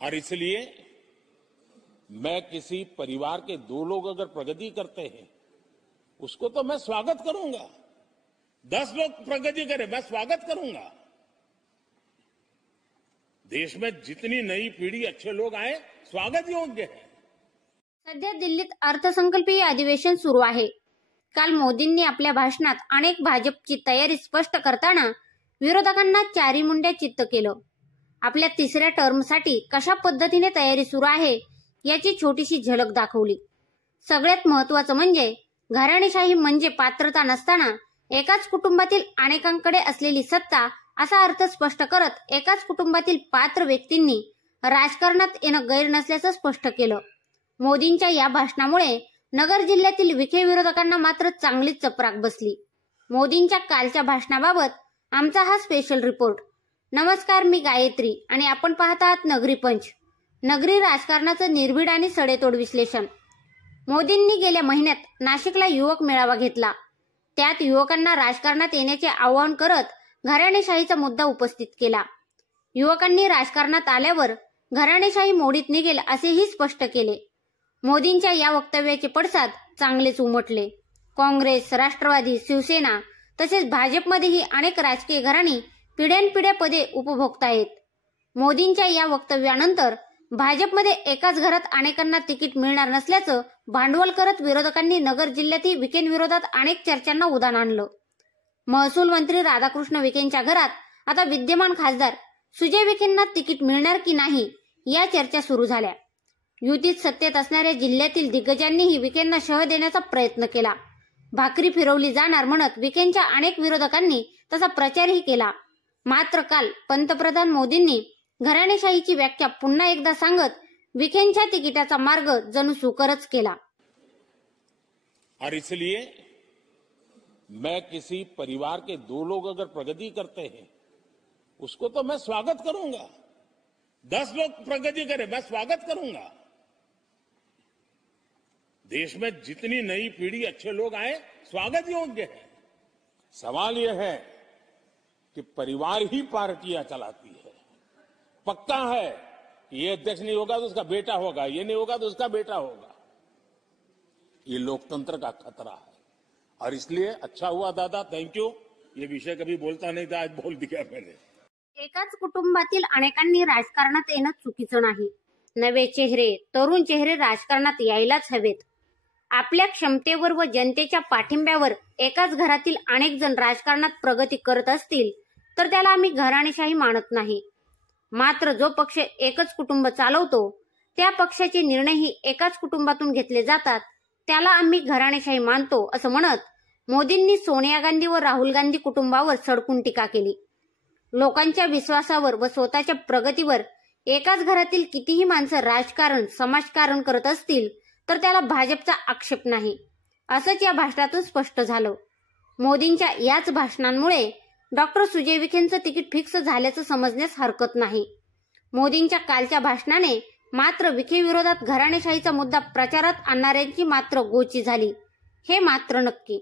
और इसलिए मैं किसी परिवार के दो लोग अगर प्रगति करते हैं उसको तो मैं स्वागत करूंगा। 10 लोग प्रगति करें मैं स्वागत करूंगा। देश में जितनी नई पीढ़ी अच्छे लोग आए स्वागत योग्य है। सध्या दिल्लीत अर्थसंकल्पीय अधिवेशन सुरू आहे। काल मोदींनी आपल्या भाषणात अनेक भाजपची तयारी स्पष्ट करताना विरोधकांना चारी मुंड्या चित्त केलं। आपल्या तिसऱ्या टर्मसाठी कशा पद्धतीने तयारी सुरू आहे याची छोटीशी झलक दाखवली। सगळ्यात महत्त्वाचं म्हणजे घराणेशाही म्हणजे पात्रता नसताना एकाच कुटुंबातील अनेकांकडे असलेली सत्ता असा अर्थ स्पष्ट करत एकाच कुटुंबातील पात्र व्यक्तींनी राजकारणात येणं गैर नसल्याचं स्पष्ट केलं। मोदींच्या या भाषणामुळे नगर जिल्ह्यातील विखे विरोधकांना मात्र चांगलीच चपराक बसली। मोदींच्या कालच्या भाषणाबाबत आमचा हा स्पेशल रिपोर्ट। नमस्कार, मी गायत्री आणि आपण पाहत आहात नगरी पंच। नगरी राजकारणाचं निर्भीड आणि सडेतोड विश्लेषण। मोदींनी गेल्या महिन्यात नाशिकला युवक मेळावा घेतला। त्यात युवकांना राजकारणात येण्याचे आवाहन करत घराणेशाहीचा मुद्दा उपस्थित केला। युवकांनी राजकारणात आल्यावर घराणेशाही मोडीत निघेल असेही स्पष्ट केले। मोदींच्या या वक्तव्याचे पडसाद चांगलेच उमटले। काँग्रेस, राष्ट्रवादी, शिवसेना तसेच भाजपमध्येही अनेक राजकीय घराणी पिढ्यानपिढ्या पदे उपभोगतायत। मोदींच्या या वक्तव्यानंतर भाजपमध्ये एकाच घरात अनेकांना तिकीट मिळणार नसल्याचं भांडवल करत विरोधकांनी नगर जिल्ह्यातील विखेंविरोधात अनेक चर्चांना उधाण आणलं। महसूल मंत्री राधाकृष्ण विखेंच्या घरात आता विद्यमान खासदार सुजय विखेंना तिकीट मिळणार की नाही या चर्चा सुरू झाल्या। युतीत सत्तेत असणाऱ्या जिल्ह्यातील दिग्गजांनीही विखेंना शह देण्याचा प्रयत्न केला। भाकरी फिरवली जाणार म्हणत विखेंच्या अनेक विरोधकांनी तसा प्रचारही केला। मात्र काल पंतप्रधान मोदींनी घराणेशाहीची व्याख्या पुन्हा एकदा सांगत विखेंच्या तिकिटाचा मार्ग जणू सुकरच केला। और इसलिए मैं किसी परिवार के दो लोग अगर प्रगति करते हैं उसको तो मैं स्वागत करूंगा। 10 लोग प्रगति करें मैं स्वागत करूंगा। देश में जितनी नई पीढ़ी अच्छे लोग आए स्वागत योग्य है। सवाल यह है कि परिवार ही पार्टियां चलाती है। पक्का है कि ये अध्यक्ष नहीं होगा तो उसका बेटा होगा, ये नहीं होगा तो उसका बेटा होगा। ये लोकतंत्र का खतरा है और इसलिए अच्छा हुआ दादा, थैंक यू। ये विषय कभी बोलता नहीं था, आज बोल दिया मैंने। एकाच कुटुंबातील अनेकांनी राजकारणात येणं चुकीचं नाही। नवे चेहरे, तरुण चेहरे राजकारणात यायलाच हवेत। आपल्या क्षमतेवर व जनतेच्या पाठिंब्यावर एकाच घरातील अनेक जण राजकारणात प्रगती करत असतील तर त्याला आम्ही घराणेशाही मानत नाही। मात्र जो पक्ष एकच कुटुंब चालवतो त्या पक्षाचे निर्णयही एकाच कुटुंबातून घेतले जातात त्याला आम्ही घराणेशाही मानतो असं म्हणत मोदींनी सोनिया गांधी व राहुल गांधी कुटुंबावर सडकून टीका केली। लोकांच्या विश्वासावर व स्वतःच्या प्रगतीवर एकाच घरातील कितीही माणसं राजकारण, समाजकारण करत असतील तर त्याला भाजपचा आक्षेप नाही असंच या भाषणातून स्पष्ट झालं। मोदींच्या याच भाषणांमुळे डॉक्टर सुजय विखेंचं तिकीट फिक्स झाल्याचं समजण्यास हरकत नाही। मोदींच्या कालच्या भाषणाने मात्र विखे विरोधात घराणेशाहीचा मुद्दा प्रचारात आणणाऱ्यांची मात्र गोची झाली, हे मात्र नक्की।